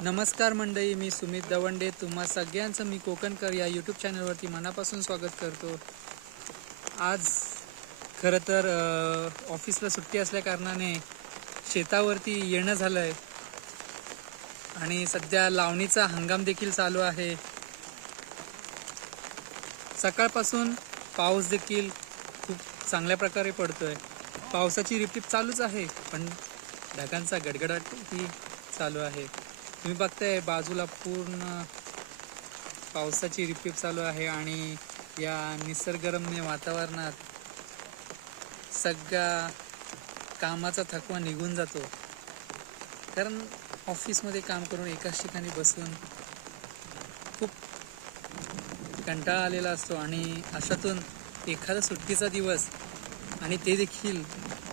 नमस्कार मंडळी मी सुमित दवंडे. तुम्हा सगळ्यांचं मी कोकणकर या यूट्यूब चॅनलवरती मनापासून स्वागत करतो. आज खरं तर ऑफिसला सुट्टी असल्या कारणाने शेतावरती येणं झालं आहे आणि सध्या लावणीचा हंगाम देखील चालू आहे. सकाळपासून पाऊस देखील खूप चांगल्या प्रकारे पडतोय. पावसाची रिपरिप चालूच आहे पण ढगांचा गडगडाट ही चालू आहे. तुम्ही बघताय बाजूला पूर्ण पावसाची रिपरिप चालू आहे आणि या निसर्गरम्य वातावरणात सगळा कामाचा थकवा निघून जातो. कारण ऑफिसमध्ये काम करून एकाच ठिकाणी बसून खूप कंटाळा आलेला असतो आणि अशातून एखादा सुट्टीचा दिवस आणि ते देखील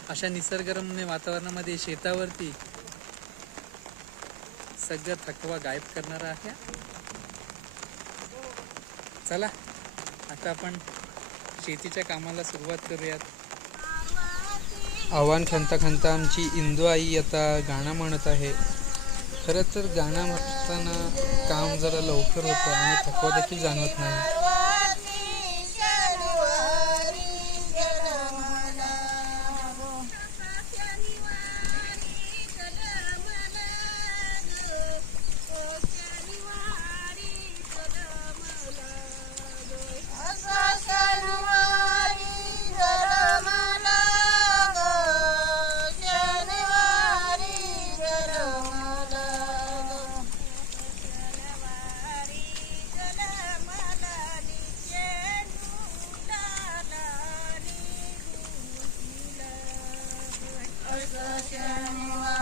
अशा निसर्गरम्य वातावरणामध्ये शेतावरती सगळं थकवा गायब करणारा आहे. चला आता आपण शेतीच्या कामाला सुरुवात करूयात. आव्हान खंता खंता आमची इंदू आई आता गाणं म्हणत आहे. खरं तर गाणं म्हणताना काम जरा लवकर होतं आणि थकवा देखील जाणवत नाही. Shalom.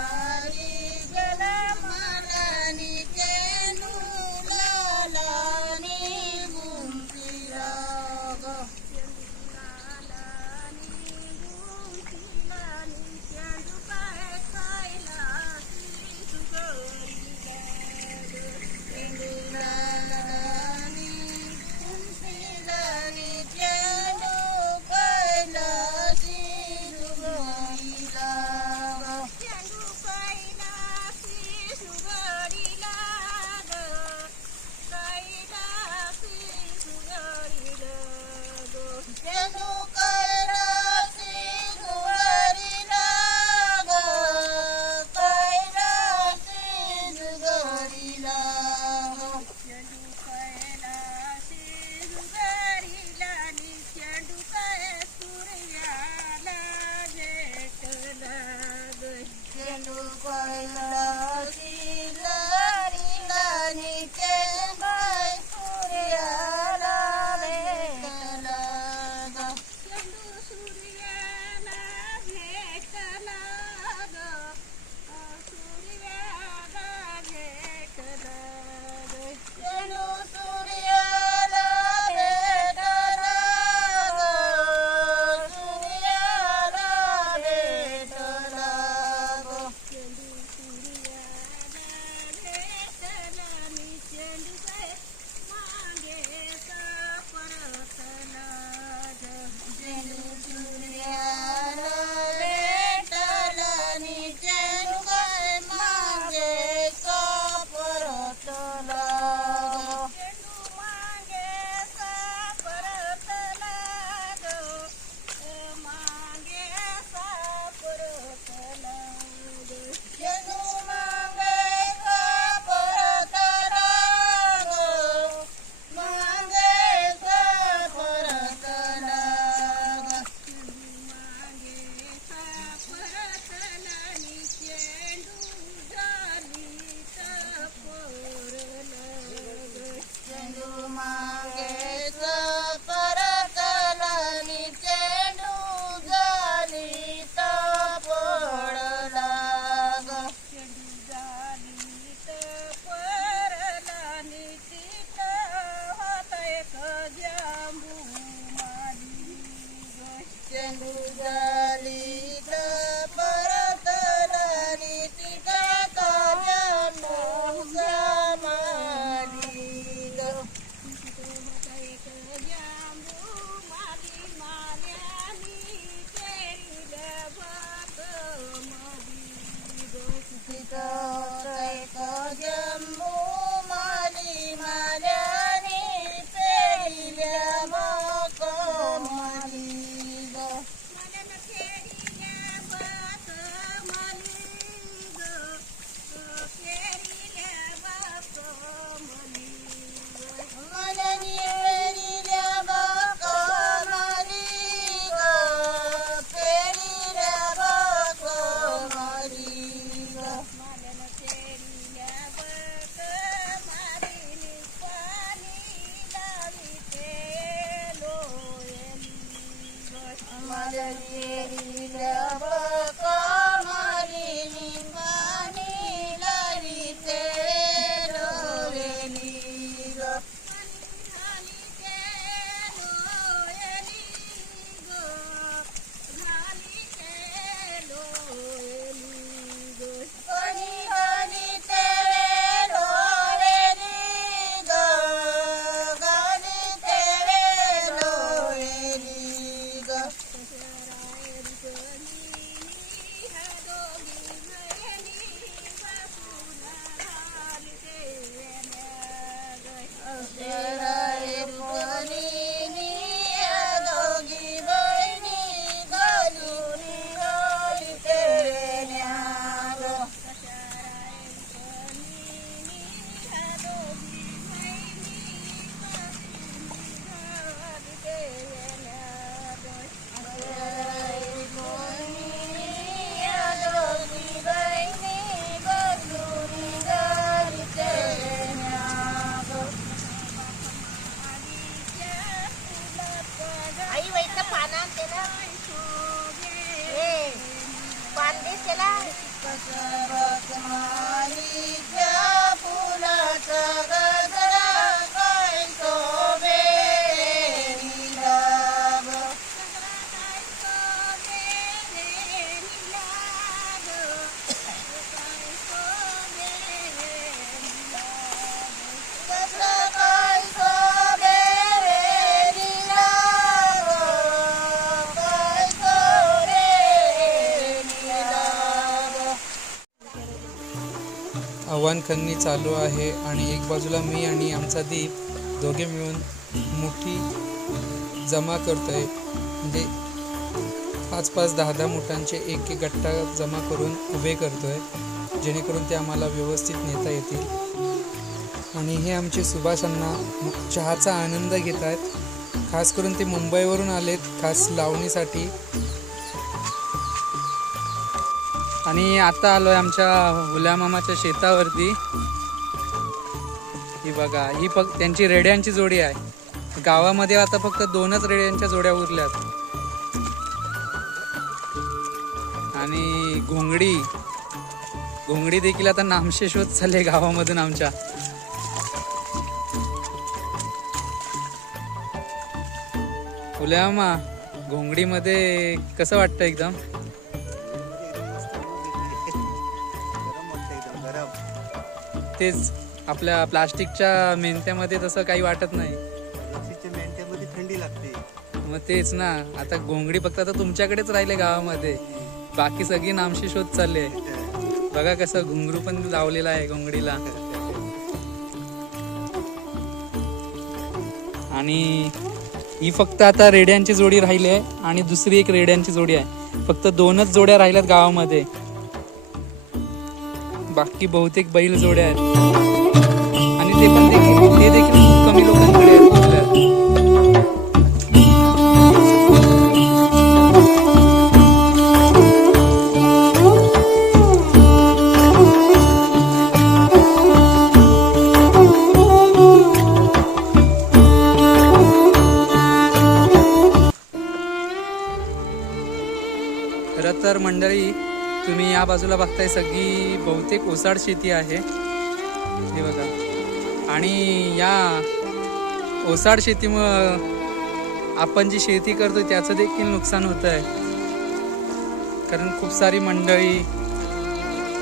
आव्हान चालू आहे आणि एक बाजूला मी आणि आमचा दीप दोघे मिळून मुठी जमा करतोय. म्हणजे पाच पाच दहा दहा मुठांचे एक एक गट्टा जमा करून उभे करतोय जेणेकरून ते आम्हाला व्यवस्थित नेता येतील. आणि हे आमचे सुभाष अण्णा चहाचा आनंद घेत आहेत खास करून ते मुंबईवरून आलेत खास लावणीसाठी. आणि आता आलोय आमच्या हुल्या मामाच्या शेतावरती. ही बघा ही फक्त त्यांची रेड्यांची जोडी आहे. गावामध्ये आता फक्त दोनच रेड्यांच्या जोड्या उरल्यात. आणि घोंगडी. घोंगडी देखील आता नामशेष होत चालले गावामधून आमच्या. हुल्या मामा घोंगडीमध्ये कसं वाटतं एकदम? तेच आपल्या प्लास्टिकच्या मेंत्यामध्ये तसं काही वाटत नाही. थंडी लागते. मग तेच ना आता घोंगडी फक्त आता तुमच्याकडेच राहिले गावामध्ये. बाकी सगळी नामशेष होत चालले बघा कसं घुंगरू पण लावलेला आहे घोंगडीला. आणि ही फक्त आता रेड्यांची जोडी राहिली आहे आणि दुसरी एक रेड्यांची जोडी आहे. फक्त दोनच जोड्या राहिल्यात गावामध्ये. बाकी बहुतेक बैल जोड्या आहेत. आहे सगळी बहुतेक ओसाड शेती आहे. हे बघा. आणि या ओसाड शेतीमुळं आपण जी शेती करतो त्याचं देखील नुकसान होत आहे कारण खूप सारी मंडळी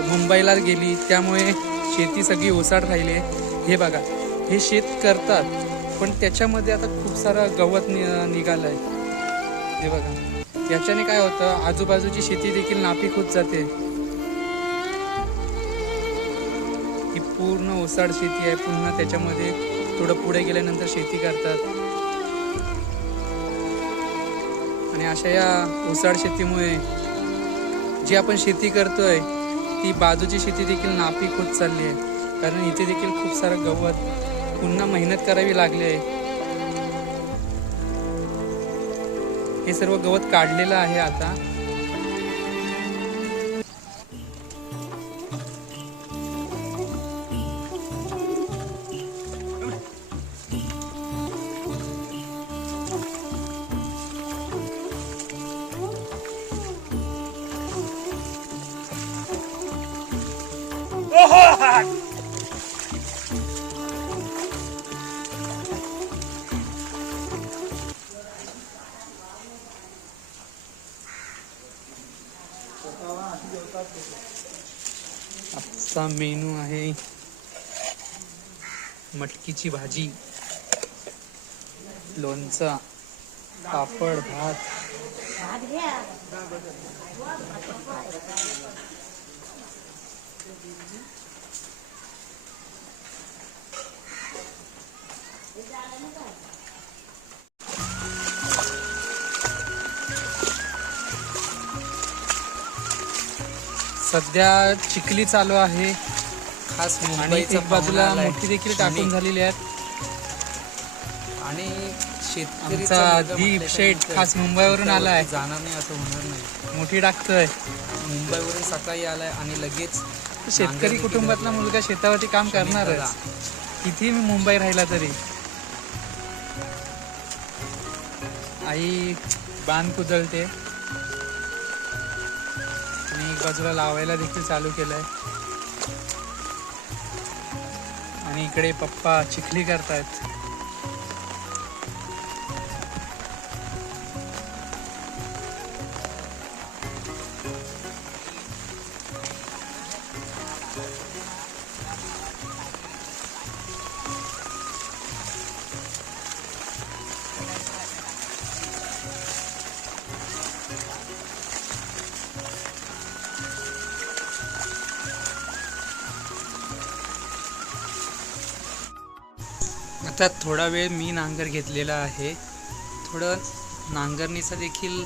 मुंबईला गेली त्यामुळे शेती सगळी ओसाड राहिली आहे. हे बघा हे शेत करतात पण त्याच्यामध्ये आता खूप सारं गवत नि निघालं आहे हे बघा. याच्याने काय होतं आजूबाजूची शेती देखील नापीक होत जाते. पूर्ण ओसाड शेती आहे. पुन्हा त्याच्यामध्ये थोडं पुढे गेल्यानंतर शेती करतात. आणि अशा या ओसाड शेतीमुळे जी आपण शेती करतोय ती बाजूची शेती देखील नापीक होत चालली आहे. कारण इथे देखील खूप सारं गवत पुन्हा मेहनत करावी लागली आहे. हे सर्व गवत काढलेलं आहे आता. आजचा मेनू आहे मटकीची भाजी लोणचा पापड भात. सध्या चिखली चालू आहे. खास आणि एक बाजूला. मोठी देखील टाकून झालेली आहेत. आणि शेतकरी आमचा दीप शेठ खास मुंबईवरून आलाय. जाणार नाही असं होणार नाही. मोठी टाकतोय मुंबईवरून सकाळी आलाय आणि लगेच शेतकरी कुटुंबातला मुलगा शेतावरती काम करणारच. किती मी मुंबई राहिला तरी. आई बांध कुदळते कचरा बाजूला लावायला देखील चालू केलंय. आणि इकडे पप्पा चिखली करतायत. आता थोडा वेळ मी नांगर घेतलेला आहे. थोडं नांगरणीचा देखील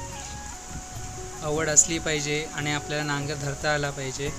आवड असली पाहिजे आणि आपल्याला नांगर धरता आला पाहिजे.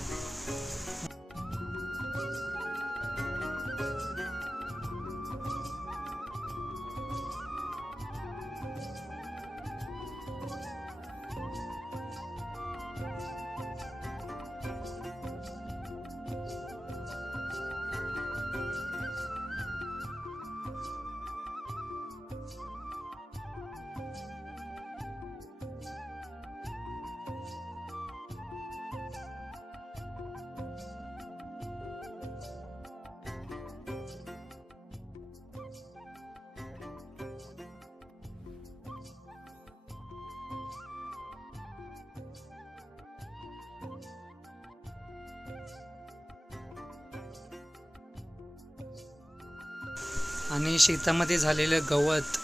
आणि शेतामध्ये झालेलं गवत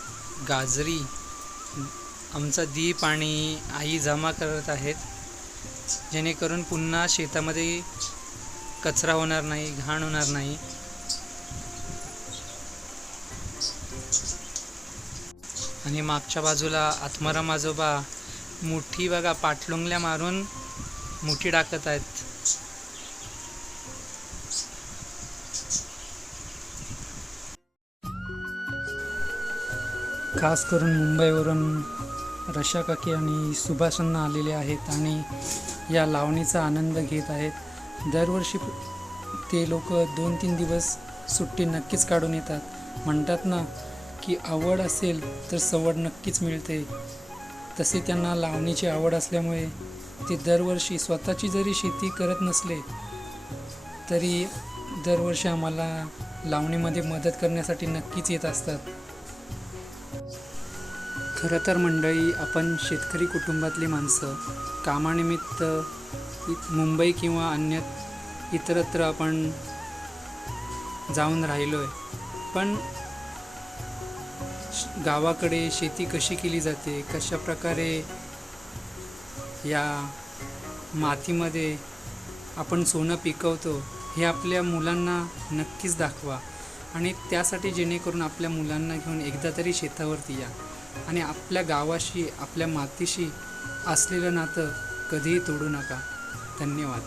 गाजरी आमचा दीप आणि आई जमा करत आहेत. जेणेकरून पुन्हा शेतामध्ये कचरा होणार नाही घाण होणार नाही. आणि मागच्या बाजूला आत्माराम आजोबा मुठी बघा पाठलुंगल्या मारून मुठी टाकत आहेत. खास करून मुंबईवरून रशा काकी आणि सुभाषांना आलेले आहेत आणि या लावणीचा आनंद घेत आहेत. दरवर्षी ते लोक दोन तीन दिवस सुट्टी नक्कीच काढून येतात. म्हणतात ना की आवड असेल तर सवड नक्कीच मिळते. तसे त्यांना लावणीची आवड असल्यामुळे ते दरवर्षी स्वतःची जरी शेती करत नसले तरी दरवर्षी आम्हाला लावणीमध्ये मदत करण्यासाठी नक्कीच येत असतात. खरं तर मंडळी आपण शेतकरी कुटुंबातली माणसं कामानिमित्त मुंबई किंवा अन्य इतरत्र आपण जाऊन राहिलो आहे पण श- गावाकडे शेती कशी केली जाते? कशा प्रकारे या मातीमध्ये आपण सोनं पिकवतो? हे आपल्या मुलांना नक्कीच दाखवा. आणि त्यासाठी जेणेकरून आपल्या मुलांना घेऊन एकदा तरी शेतावरती या. आणि आपल्या गावाशी आपल्या मातीशी असलेलं नातं कधीही तोडू नका. धन्यवाद.